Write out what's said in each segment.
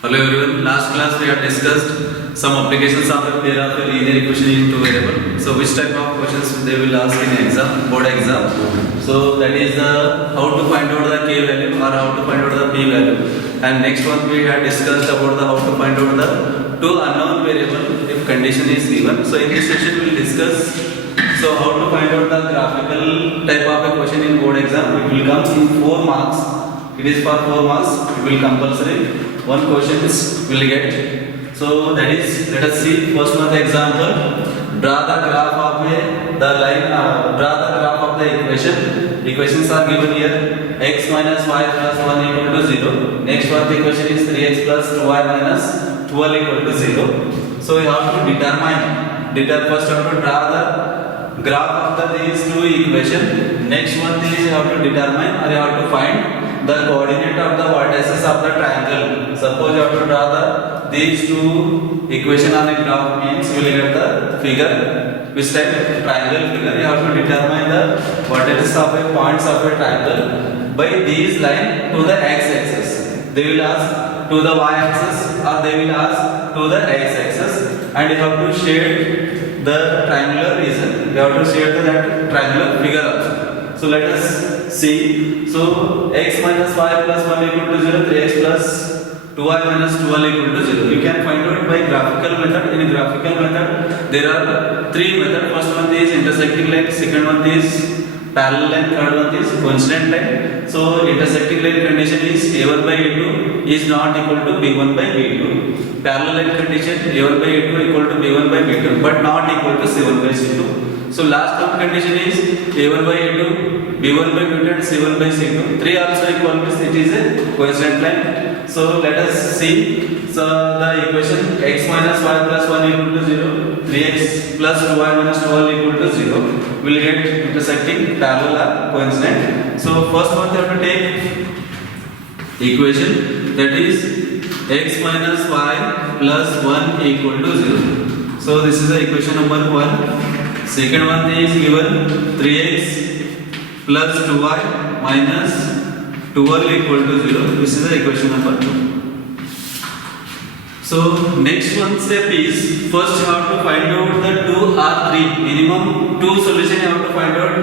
Hello everyone. Last class we have discussed some applications of the pair of a linear equation in two variable. So which type of questions they will ask in exam, board exam. So that is how to find out the k value or how to find out the p value. And next one we have discussed about the how to find out the two unknown variable if condition is given. So in this session we will discuss so how to find out the graphical type of a question in board exam. It will come in 4 marks. It is for 4 marks. It will compulsory. One questions will get. So that is, let us see first one the example. Draw the graph of the line. Draw the graph of the equation. Equations are given here. X minus y plus 1 equal to 0. Next one the equation is 3x plus 2y minus 12 equal to 0. So you have to determine. First you have to draw the graph of these two equations. Next one is you have to determine or you have to find the coordinate of the vertices of the triangle. Suppose you have to draw these two equation on a graph, means you will get the figure. Which type of triangle figure? You have to determine the vertices of a points of a triangle by these line to the x-axis. They will ask to the y-axis or they will ask to the x-axis, and you have to shade the triangular region. You have to shade that triangular figure also. So let us see. So x minus y plus 1 equal to 0, 3x plus 2y minus 12 equal to 0. You can find out by graphical method. In graphical method, there are 3 methods. First one is intersecting line, second one is parallel line, third one is coincident line. So intersecting line condition is a1 by a2 is not equal to b1 by b2. Parallel line condition a1 by a2 equal to b1 by b2 but not equal to c1 by c2. So last term condition is a1 by a2, b1 by b2 and c1 by c2. 3 also equal means it is a coincident line. So let us see. So the equation x minus y plus 1 equal to 0, 3x plus 2y minus 12 equal to 0 will get intersecting, parallel or coincident. So first one you have to take equation, that is x minus y plus 1 equal to 0. So this is the equation number 1. Second one is given 3x plus 2y minus 12 equal to 0. This is the equation number 2. So next one step is, first you have to find out the 2 or 3. Minimum 2 solution you have to find out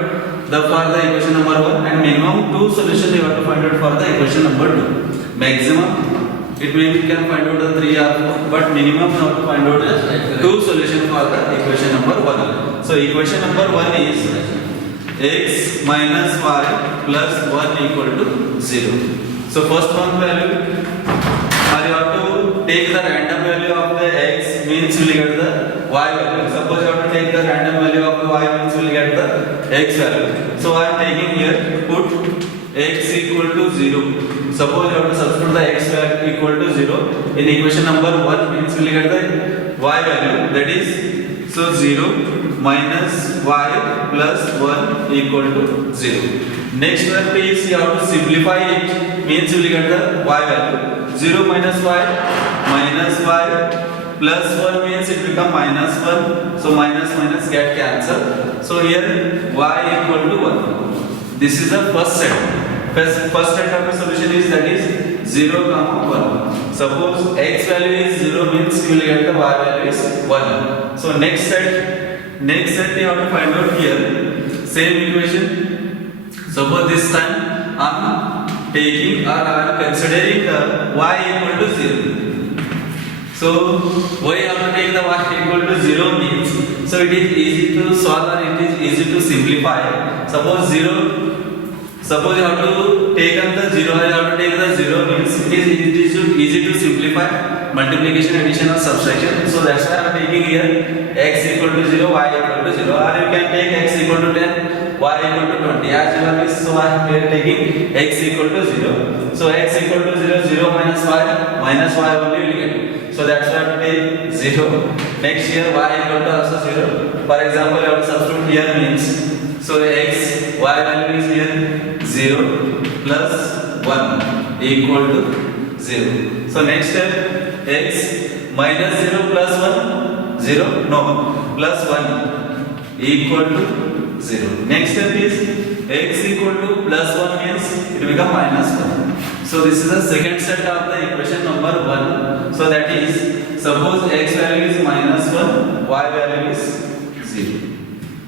for the equation number 1 and minimum 2 solution you have to find out for the equation number 2. Maximum it may be can find out the 3 or 4, but minimum you have to find out the 2 solution for the equation number 1. So equation number 1 is x minus y plus 1 equal to 0. So first one value, or you have to take the random value of the x, means you will get the y value. Suppose you have to take the random value of the y, means you will get the x value. So I am taking here, put x equal to 0. Suppose you have to substitute the x value equal to 0 in equation number 1, means you will get the y value, that is, so 0 minus y plus 1 equal to 0. Next step is you have to simplify it, means you will get the y value. 0 minus y plus 1 means it become minus 1. So minus minus get cancelled. So here y equal to 1. This is the first set. First set of the solution is, that is 0, 1. Suppose x value is 0, means you will get the y value is 1. So next set you have to find out here. Same equation. Suppose this time I am taking or I am considering the y equal to 0. So why you have to take the y equal to 0 means, so it is easy to solve or it is easy to simplify. Suppose you have to take on the 0, you have to take the 0 means it is easy to simplify multiplication, addition or subtraction. So that's why I am taking here x equal to 0, y equal to 0, or you can take x equal to 10, y equal to 20 as you are. So I am here taking x equal to 0. So x equal to 0, 0 minus y only will get. So that's why I have to take 0. Next here y equal to also 0. For example, you have to substitute here means, so y value is here 0 plus 1 equal to 0. So next step, x minus 0 plus 1, 0, no, plus 1 equal to 0. Next step is x equal to plus 1 means it will become minus 1. So this is the second set of the equation number 1. So that is, suppose x value is -1, y value is 0.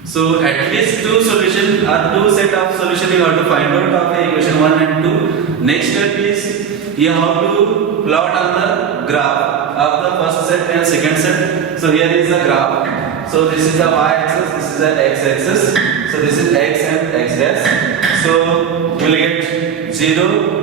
So at least two solution or two set of solution you have to find out of the equation 1 and 2. Next step is you have to plot on the graph of the first set and second set. So here is the graph. So this is the y axis, this is the x axis. So this is x and x dash. So we will get 0.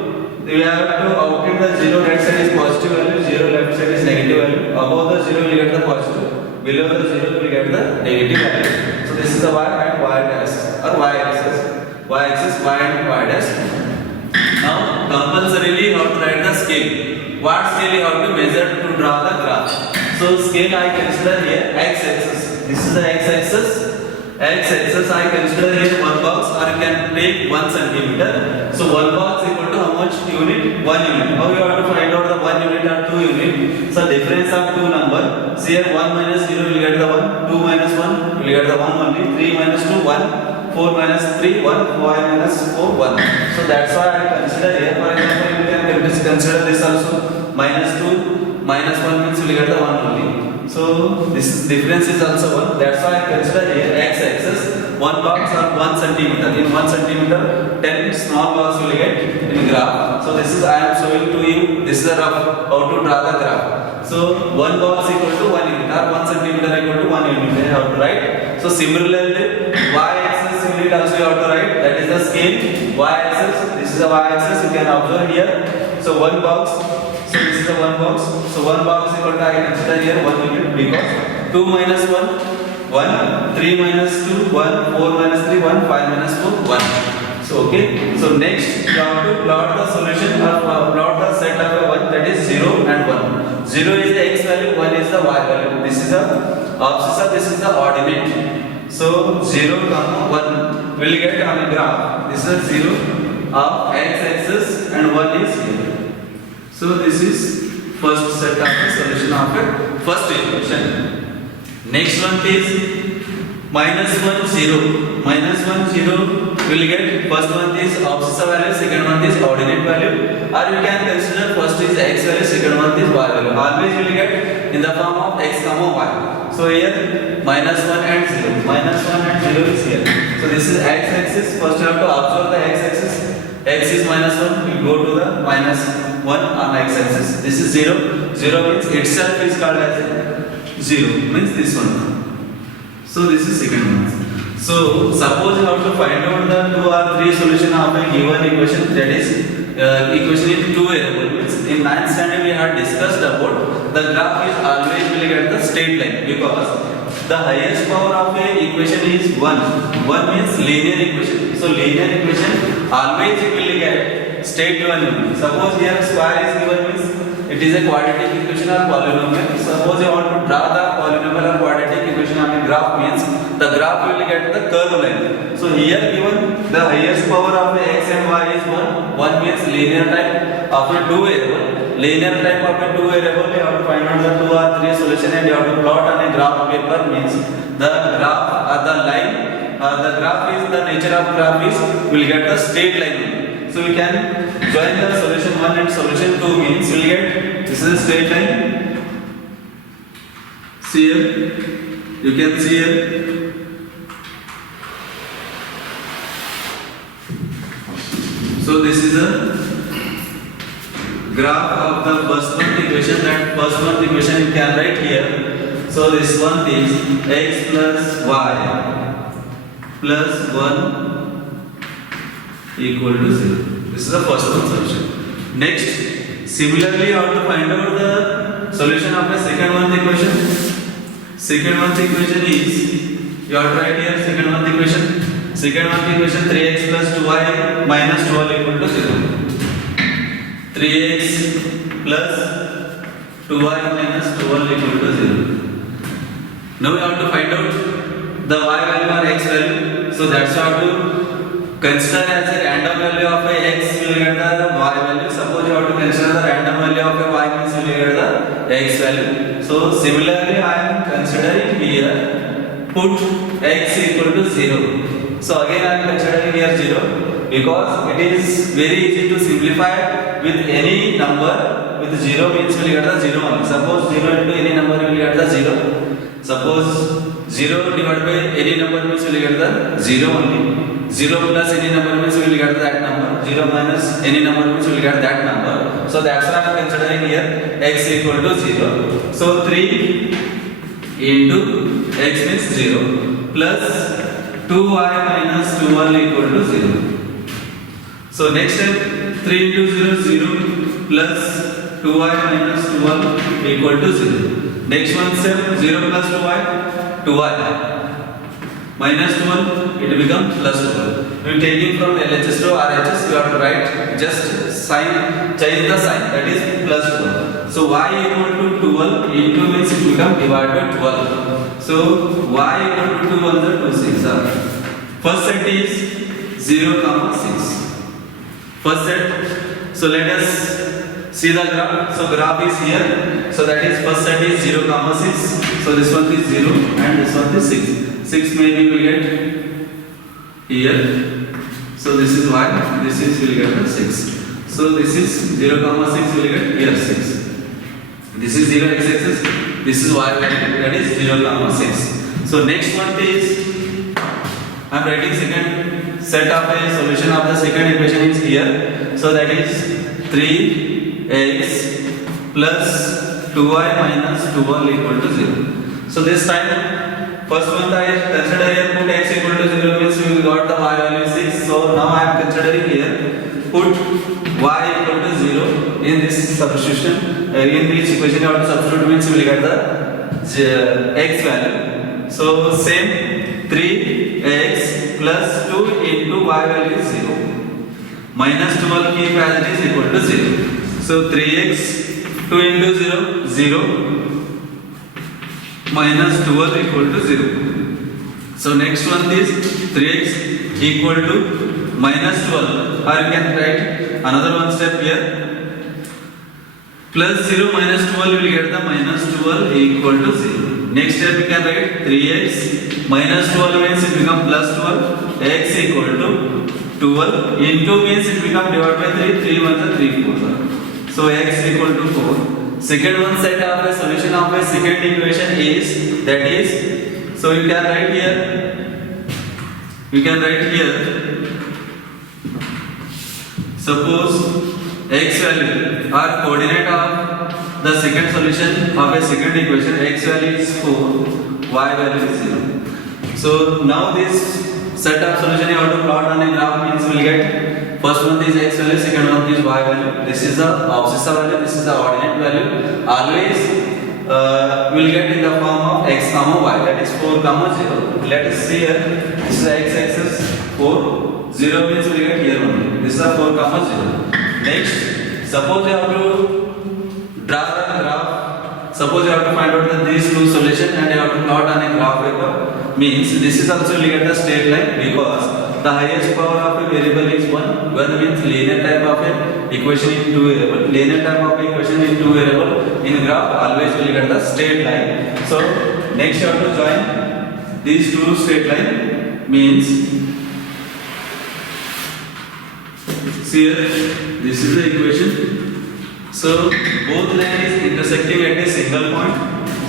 We have to output the 0 right side is positive value, 0 left side is negative value. Above the 0 we get the positive, below the 0 we get the negative value. So this is the y and y dash or y axis, y and y dash. Now compulsorily you have to write the scale. What scale you have to measure to draw the graph? So scale I consider here x axis. This is the x axis. X axis I consider here 1 box, or you can take 1 centimeter. So 1 box equal to how much unit? 1 unit. Now you have to find out the 1 unit or 2 unit. So difference of two number. See here 1 minus 0 will get the 1, 2 minus 1 will get the 1 only, 3 minus 2 1, 4 minus 3 1, 5 minus 4 1. So that's why I consider here. For example, you can consider this also. Minus 2 minus 1 means you will get the 1 only. So this is difference is also 1. That's why I consider here x axis 1 box or 1 centimeter. In 1 centimeter 10 small blocks will get in graph. So this is I am showing to you. This is a rough how to draw the graph. So 1 box equal to 1 unit or 1 centimeter equal to 1 unit. I have to write. So similarly y axis unit also you have to write. That is the scale. Y axis. This is the y axis. You can observe here. So 1 box. So this is the 1 box. So 1 box equal to I consider here 1 unit because 2 minus 1 1, 3 minus 2 1, 4 minus 3 1, 5 minus 4 1. So okay. So next you have to plot the solution or plot the set of a 1, that is 0 and 1. 0 is the x value, 1 is the y value. This is the abscissa, this is the ordinate. So 0, 1 will get on a graph. This is 0 of x axis and 1 is here. So this is first set of the solution of a first equation. Next one is -1 0. -1 0 will get first one is abscissa value, second one is ordinate value, or you can consider first is x value, second one is y value. Always will get in the form of x comma y. So here -1 and 0. -1 and 0 is here. So this is x axis. First you have to observe the x axis. X is -1. We go to the -1 on x axis. This is 0. 0 means itself is called as 0. Means this one. So this is second one. So suppose you have to find out the 2 or 3 solution of a given equation, that is equation in 2 variable. Means in 9th standard we had discussed about the graph is always will get the straight line, because the highest power of a equation is 1. 1 means linear equation. So linear equation always it will get straight line. Suppose here square is given means it is a quadratic equation or polynomial. Suppose you want to draw the polynomial or quadratic equation on a graph means the graph will get the curve line. So here given the highest power of the x and y is 1. 1 means linear type of a 2 variable. Linear type of a 2 variable, you have to find out the 2 or 3 solution and you have to plot on a graph paper. Means the graph or the line, the graph is the nature of graph is will get the straight line. So we can join the solution 1 and solution 2 means we will get this is a straight line. See here, you can see here. So this is a graph of the first one equation. That first one equation you can write here. So this one is x plus y plus 1 equal to 0. This is the first one solution. Next, similarly you have to find out the solution of the second one equation. Second one equation is, you have to write here second one equation. Second one equation 3x plus 2y minus 12 equal to 0. 3x plus 2y minus 12 equal to 0. Now we have to find out the y value or x value. So that's how to consider as a random value of a x, you will get the y value. Suppose you have to consider the random value of a y means you will get the x value. So similarly I am considering here put x equal to 0. So again I am considering here 0 because it is very easy to simplify with any number with 0 means we will get the 0 only. Suppose 0 into any number we will get the 0. Suppose 0 divided by any number means we will get the 0 only. 0 plus any number means we will get that number. 0 minus any number means we will get that number. So that's why I am considering here x equal to 0. So 3 into x means 0 plus 2y minus 2y equal to 0. So next step 3 into 0 0 plus 2y minus 2y equal to 0. Next one step 0 plus 2y 2y minus 12 it becomes plus 12. We are taking from LHS to RHS, you have to write just sign, change the sign, that is plus 12. So y equal to 12 into means it become divided by 12. So y equal to 2 1 2 6. First set is 0 comma 6. First set. So let us see the graph. So graph is here. So that is first set is 0 comma 6. So this one is 0 and this one is 6. 6 maybe we get here. So this is y. This is we will get 6. So this is 0 comma 6 we will get here 6. This is 0 x-axis. This is y value, that is 0 comma 6. So next one is I am writing second set of a solution of the second equation is here. So that is 3x plus 2y minus 2y equal to 0. So this time first one I consider here put x equal to 0 means we got the y value 6. So now I am considering here put y equal to 0 in this substitution. In this equation you have to substitute means we will get the x value. So same 3x plus 2 into y value is 0 minus 12 keep as it is equal to 0. So 3x 2 into 0 0 minus 12 equal to 0. So next one is 3x equal to minus 12, or you can write another one step here. Plus 0 minus 12 you will get the minus 12 equal to 0. Next step you can write 3x minus 12 means it become plus 12, x equal to 12 into means it become divided by 3, 3 1 3 4. So x equal to 4. Second one set of a solution of a second equation is that is, so you can write here suppose x value or coordinate of the second solution of a second equation, x value is 4, y value is 0. So now this set of solution you have to plot on a graph means we will get first one is x value, second one is y value. This is the abscissa value, this is the ordinate value. Always we will get in the form of x comma y, that is 4 comma 0. Let us see here, this is the x axis 4, 0 means we will get here only. This is the 4 comma 0. Next, suppose you have to draw the graph. Suppose you have to find out these two solutions and you have to plot on a graph paper. Means this is also you get the straight line because the highest power of a variable is 1. 1 means linear type of a equation in two variable. Linear type of equation in two variable. In graph always will get the straight line. So next you have to join these two straight line. Means see here, this is the equation. So both line is intersecting at a single point.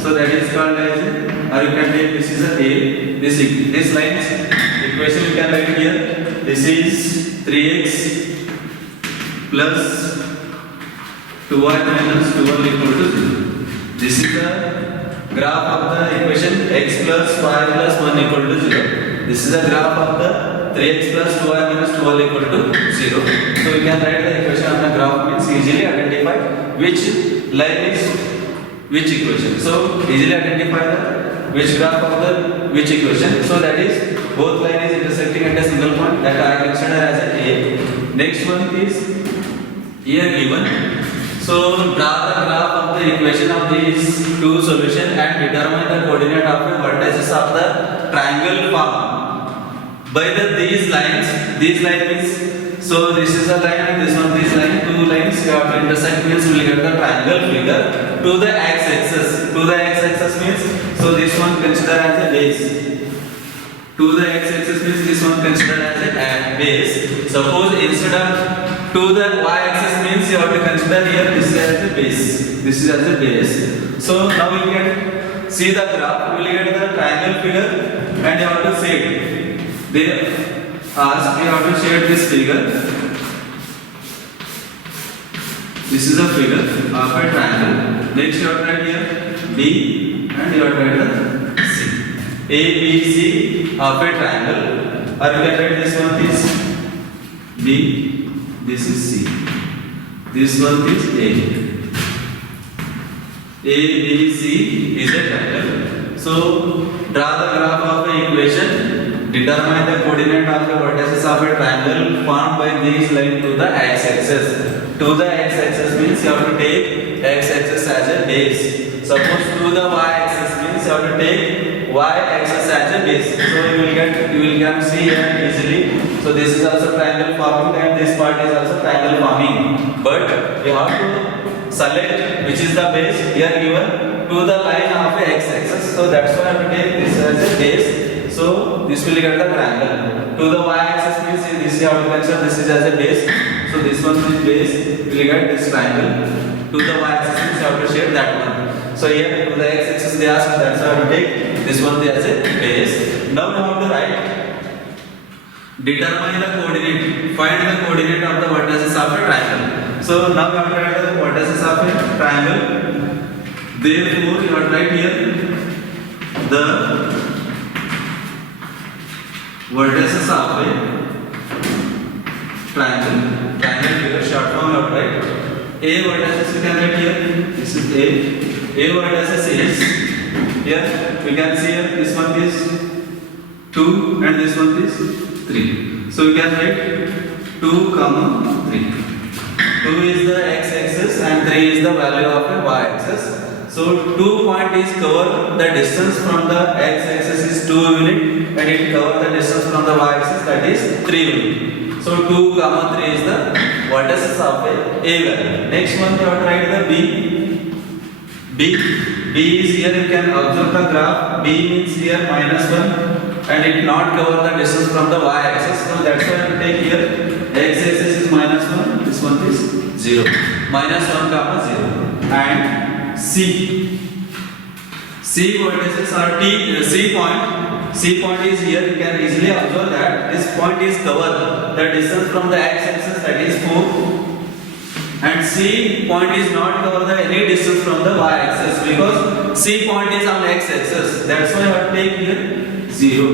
So that is called as, or you can take this is a this line equation you can write here. This is 3x plus 2y minus 2y equal to 0. This is the graph of the equation x plus y plus 1 equal to 0. This is the graph of the 3x plus 2y minus 2y equal to 0. So we can write the equation on the graph means easily identify which line is which equation. So easily identify the which graph of the which equation. So that is both line is intersecting at a single point, that I consider as a. Next one is here given. So draw the graph of the equation of these two solutions and determine the coordinate of the vertices of the triangle form. By these lines means, so this is a line and this one this line, two lines you have to intersect means we will get the triangle figure to the x-axis. To the x-axis means, so this one consider as a base. To the x-axis means this one considered as a base. Suppose instead of to the y-axis means you have to consider here this is as a base. This is as a base. So now we can see the graph. We will get the triangle figure and you have to shade. They ask you have to shade this figure. This is a figure of a triangle. Next you have to write here B and you have to write the C. A, B, C of a triangle. Or you can write this one is B, this is C. This one is A. A, B, C is a triangle. So draw the graph of the equation. Determine the coordinate of the vertices of a triangle formed by these lines to the x-axis. To the x-axis means you have to take x-axis as a base. Suppose to the y-axis means you have to take y-axis as a base. So you can see here easily. So this is also triangle forming and this part is also triangle forming. But you have to select which is the base here given to the line of the x-axis. So that's why I have to take this as a base. So this will get the triangle. To the y-axis means this you have to consider this is as a base. So this one is base. We will get this triangle. To the y-axis means you have to shade that one. So here to the x-axis they ask, that's why I have to take this one as a base. Now we have to write. Determine the coordinate. Find the coordinate of the vertices of a triangle. So now we have to write the vertices of a triangle. Therefore you have to write here the vertices of a triangle. Triangle figure short form you have to write. A vertices you can write here. This is A. A vertices is here. We can see here this one is 2 and this one is 3. So we can write 2, 3. 2 is the x-axis and 3 is the value of a y-axis. So 2 point is cover the distance from the x-axis is 2 unit and it cover the distance from the y-axis that is 3 unit. So 2, 3 is the vertices of a value. Next one you have to write the B. B is here you can observe the graph. B means here -1 and it not cover the distance from the y-axis. So that's why I take here x-axis is -1. This one is 0. -1, 0. And C vertices are C point. C point is here. You can easily observe that this point is covered the distance from the x-axis that is 4. And C point is not cover the any distance from the y-axis because C point is on x-axis. That's why I have to take here 0.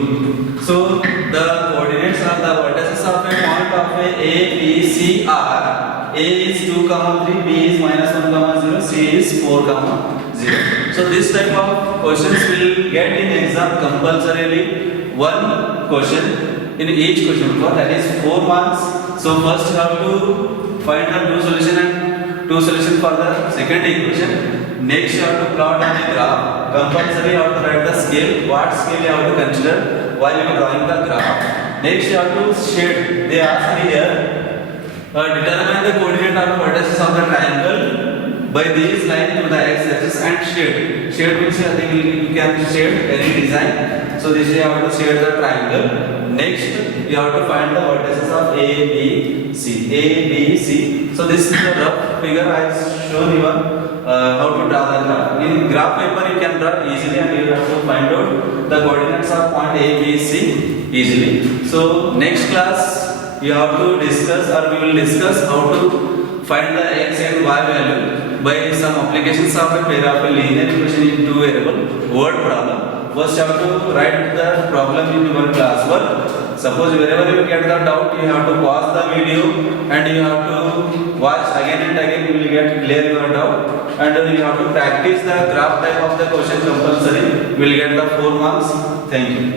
So the coordinates of the vertices of a point of A, B, C are A is 2, 3, B is -1, 0, C is 4, 0. So this type of questions will get in exam compulsorily one question in each question paper, that is 4 marks. So first you have to find the two solution and two solution for the second equation. Next you have to plot on the graph. Compulsory you have to write the scale. What scale you have to consider while you are drawing the graph. Next you have to shade. They ask me here, determine the coordinate of the vertices of the triangle by these lines to the x-axis and shade. Shade means I think you can shade any design. So this you have to shade the triangle. Next you have to find the vertices of A, B, C. A, B, C. So this is the rough figure I have shown you how to draw the graph. In graph paper you can draw easily and you have to find out the coordinates of point A, B, C easily. So next class you have to discuss or we will discuss how to find the x and y value by some applications of a pair of a linear equation in two variable word problem. First you have to write the problem in your classwork. Suppose wherever you get the doubt, you have to pause the video and you have to watch again and again. You will get clear your doubt and you have to practice the graph type of the question compulsory. You will get the 4 marks. Thank you.